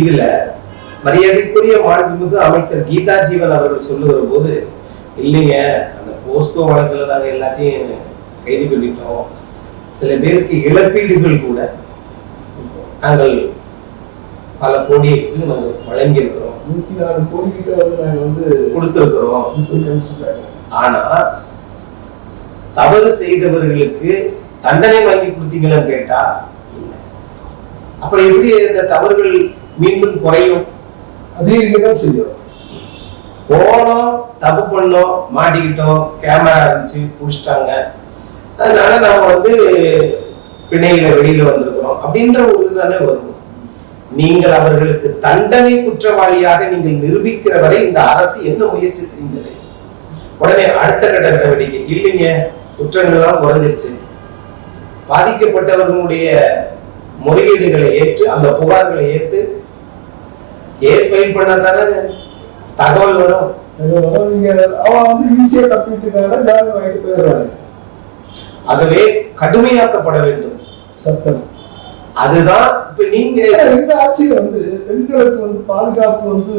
இதுல மரியாதைக்குரிய மாண்புமிகு அமைச்சர் கீதா ஜீவன் அவர்கள் சொல்லுகிற போது, இல்லைங்க அந்த போஸ்கோ வழக்குல நாங்க எல்லாத்தையும் கைது பண்ணிட்டோம், சில பேருக்கு இழப்பீடுகள் கூட நாங்கள் பல கோடிக்கு நாங்கள் வழங்கி இருக்கிறோம், 104 கோடி கிட்ட வந்து நாங்க வந்து கொடுத்திருக்கிறோம். ஆனா தவறு செய்தவர்களுக்கு தண்டனை வாங்கி கொடுத்தீங்களான்னு கேட்டா இல்ல. அப்புறம் எப்படி இந்த தவறுகள் மீண்டும் குறையும்? அதிகரிக்கதான் செய்யும். போனோம், தப்பு பண்ணோம், மாட்டிக்கிட்டோம், கேமரா இருந்துச்சு, புடிச்சிட்டாங்க, அதனால நாம வந்து பிணையில வெளியில வந்திருக்கிறோம் அப்படின்ற ஒரு இதுதானே வரும். நீங்கள் அவர்களுக்கு தண்டனை குற்றவாளியாக நீங்கள் நிரூபிக்கிற வரை இந்த அரசு என்ன முயற்சி செய்தது? உடனே அடுத்த கட்ட நடவடிக்கை இல்லைங்க, குற்றங்கள்லாம் குறைஞ்சிருச்சு, பாதிக்கப்பட்டவர்களுடைய முறையீடுகளை ஏற்று அந்த புகார்களை ஏற்று கேஸ் ஃபைல் பண்ண தானே தகவல் வரும். நீங்க அவன் வந்து ஈஸியா தப்பித்துக்காக ஜாமீன் வாங்கிட்டு போயிடுறாங்க. ஆகவே கடுமையாக்கப்பட வேண்டும் சட்டம். அதுதான் இப்ப நீங்க இந்த ஆட்சியில வந்து பெண்களுக்கு வந்து பாதுகாப்பு வந்து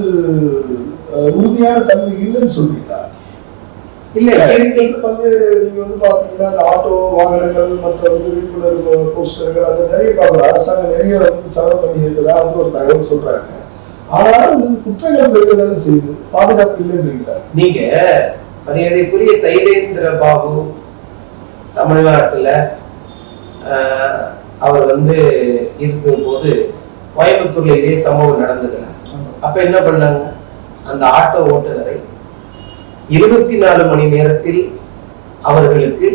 உறுதியான தன்மை இல்லைன்னு சொல்றீங்களா? இல்ல, பல்வேறு நீங்க வந்து பாத்தீங்கன்னா அந்த ஆட்டோ வாகனங்கள் மற்ற வந்து விழிப்புணர்வு போஸ்டர்கள் அதை நிறைய பார்க்குறோம். அரசாங்கம் நிறைய வந்து செலவு பண்ணி இருக்குதா வந்து ஒரு தகவல் சொல்றாங்க. ஆனாலும் வந்து குற்றங்கள் பெருகதானே செய்யுது, பாதுகாப்பு இல்லைன்றீங்களா? நீங்க மரியாதைக்குரிய சைலேந்திர பாபு தமிழ்நாட்டுல அவர் வந்து இருக்கும் போது கோயம்புத்தூர்ல இதே சம்பவம் நடந்ததுல அப்ப என்ன பண்ணாங்க, அந்த ஆட்டோ ஓட்டுநரை 24 மணி நேரத்தில் அவர்களுக்கு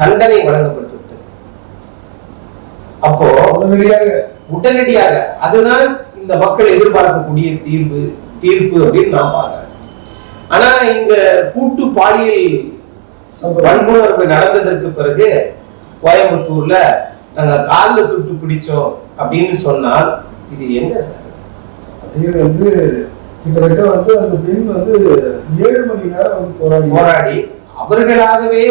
தண்டனை வழங்கப்பட்டு விட்டது. அப்போ உடனடியாக அதுதான் இந்த மக்கள் எதிர்பார்க்கக்கூடிய தீர்ப்பு அப்படின்னு நான் பாக்குறேன். ஆனா இங்க கூட்டு பாலியல் வன்புணர்வு நடந்ததற்கு பிறகு கோயம்புத்தூர்ல நாங்க காலில் சுட்டு பிடிச்சோம் அப்படின்னு சொன்னால் இது என்ன சார்? இது வந்து கிட்டத்தட்ட வந்து அந்த பெண் வந்து 7 மணி நேரம் வந்து போராடி அவர்களாகவே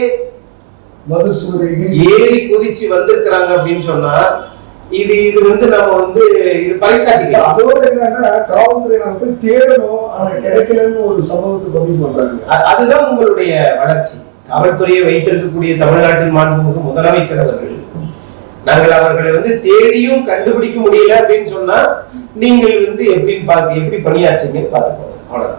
மதுசூதனைகள் ஏறி குதிச்சு வந்திருக்கிறாங்க அப்படின்னு சொன்னா இது வந்து நம்ம வந்து இது பறைசாட்டிக்கலாம். அதோட என்னன்னா காவல்துறை நாங்க போய் தேடணும், ஆனா கிடைக்கலன்னு ஒரு சம்பவத்தை பதிவு பண்றாங்க. அதுதான் உங்களுடைய வளர்ச்சி. காவல்துறையை வைத்திருக்கக்கூடிய தமிழ்நாட்டின் மாண்புமிகு முதலமைச்சர் அவர்கள் நாங்கள் அவர்களை வந்து தேடியும் கண்டுபிடிக்க முடியல அப்படின்னு சொன்னா நீங்கள் வந்து எப்படி பணியாற்றீங்கன்னு பார்த்துக்கோங்க. அவ்வளவுதான்.